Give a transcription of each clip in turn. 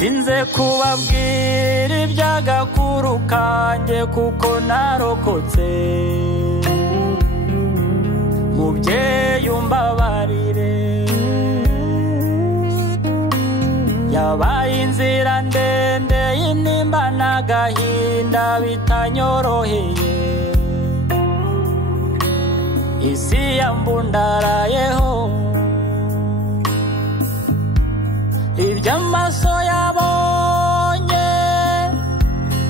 Nze kubabwira iby'agakuru kanjye kuko narokotse mubyeyi umbabarire yabaye inzira ndende y'intimba n'agahinda bitanyoroheye isi yambundarayeho iby'amaso yabonye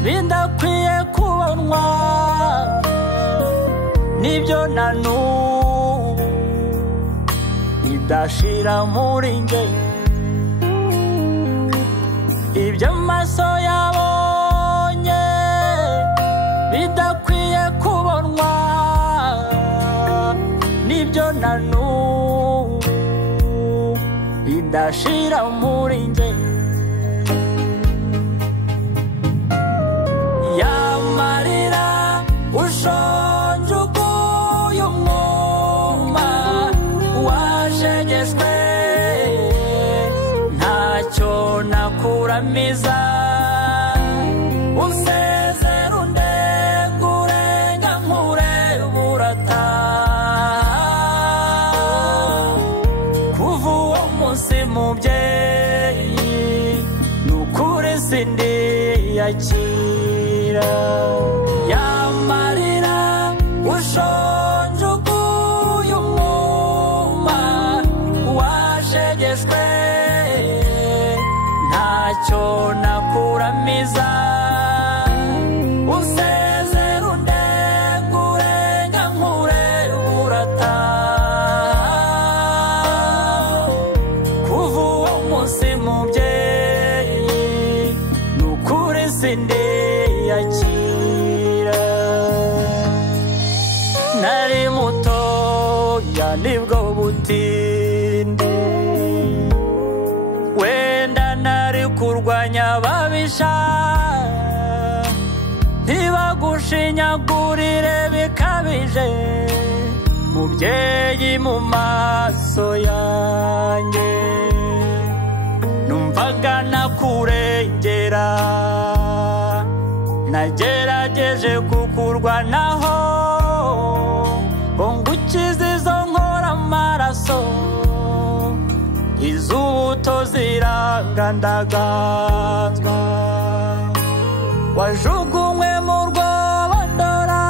bidakwiye kubonwa nibyo na n'ubu bidashira muri njye iby'amaso yabonye bidakwiye kubonwa nibyo na n'ubu bidashira muri njye yamarira ushonje uguye umwuma washegeshwe ntacyo nakuramiza usezera undengure ngankure burataha kuva uwo munsi mubyeyi nukuri sindiyakira yamarira ushonje uguye umwuma washegeshwe ntacyo nakuramiza usezera undengure ngankure burataha kuva uwo munsi mubyeyi nukuri sindiyakira nari mutoya nibwo butinde wenda nari kurwanya ababisha ntibagushinyagurire bikabije mubyeyi mu maso yanjye numvaga nakurengera nagerageje kukurwanaho ngo ngukize izo nkora amaraso izubuto zirangandagazwa wajugunywe mu rwobo ndora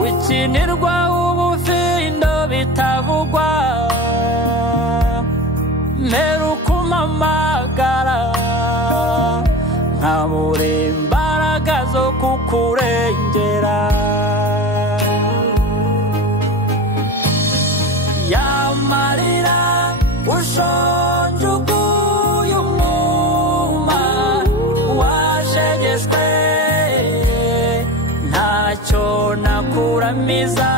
wikinirwa ubufindo bitavugwa mperuka umpamagara nkabura imbaraga zo kukurengera yamarira ushonje uguye umwuma washegeshwe ntacyo nakuramiza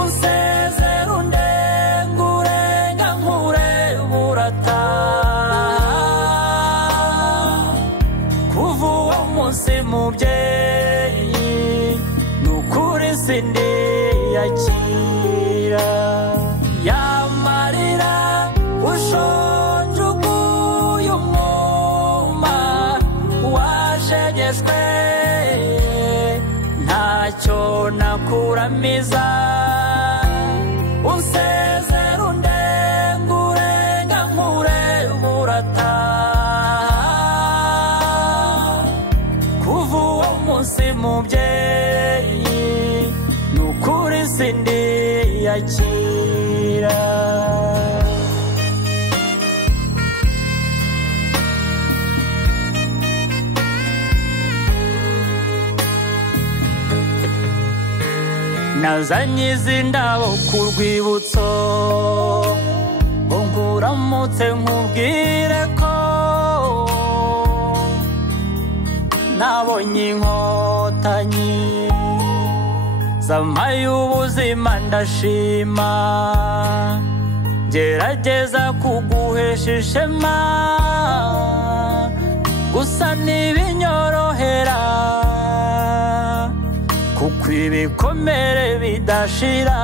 unsezera undengure ngankure burataha kuva uwo munsi mubyeyi nukuri sindiyakira yamarira ushonje uguye umwuma washegeshwe ntacyo nakuramiza unsezera undengure ngankure burataha kuva uwo munsi mubyeyi nukuri sindiyakira nazanye izi ndabo ku rwibutso ngo nkuramutse nkubwire ko nabonye inkotanyi zampaye ubuzima ndashima gerageza kuguhesha ishema gusa ntibinyorohera kuko ibikomere bidashira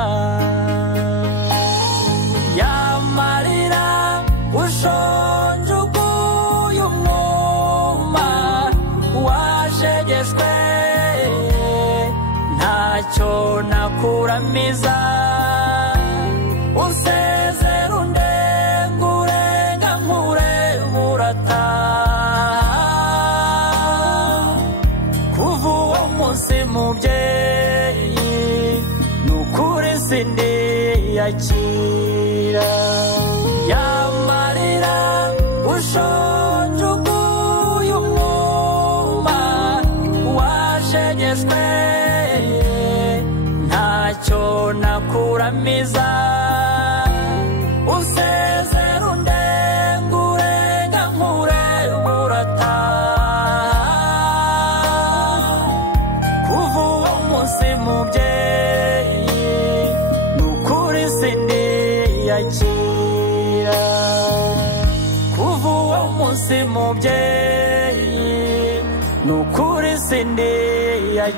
yamarira ushonje ntakuramiza unsezera undengurenga nkureba urataha kuva uwo munsi mubyeyi nukuri sindiyakira yamarira ushonje uguye umwuma washegeshwe ntacyo nakuramiza unsezera undengurenga nkureba urataha kuva uwo munsi mubyeyi nukuri sindiyakira kuva uwo munsi mubyeyi nukuri sindiyakira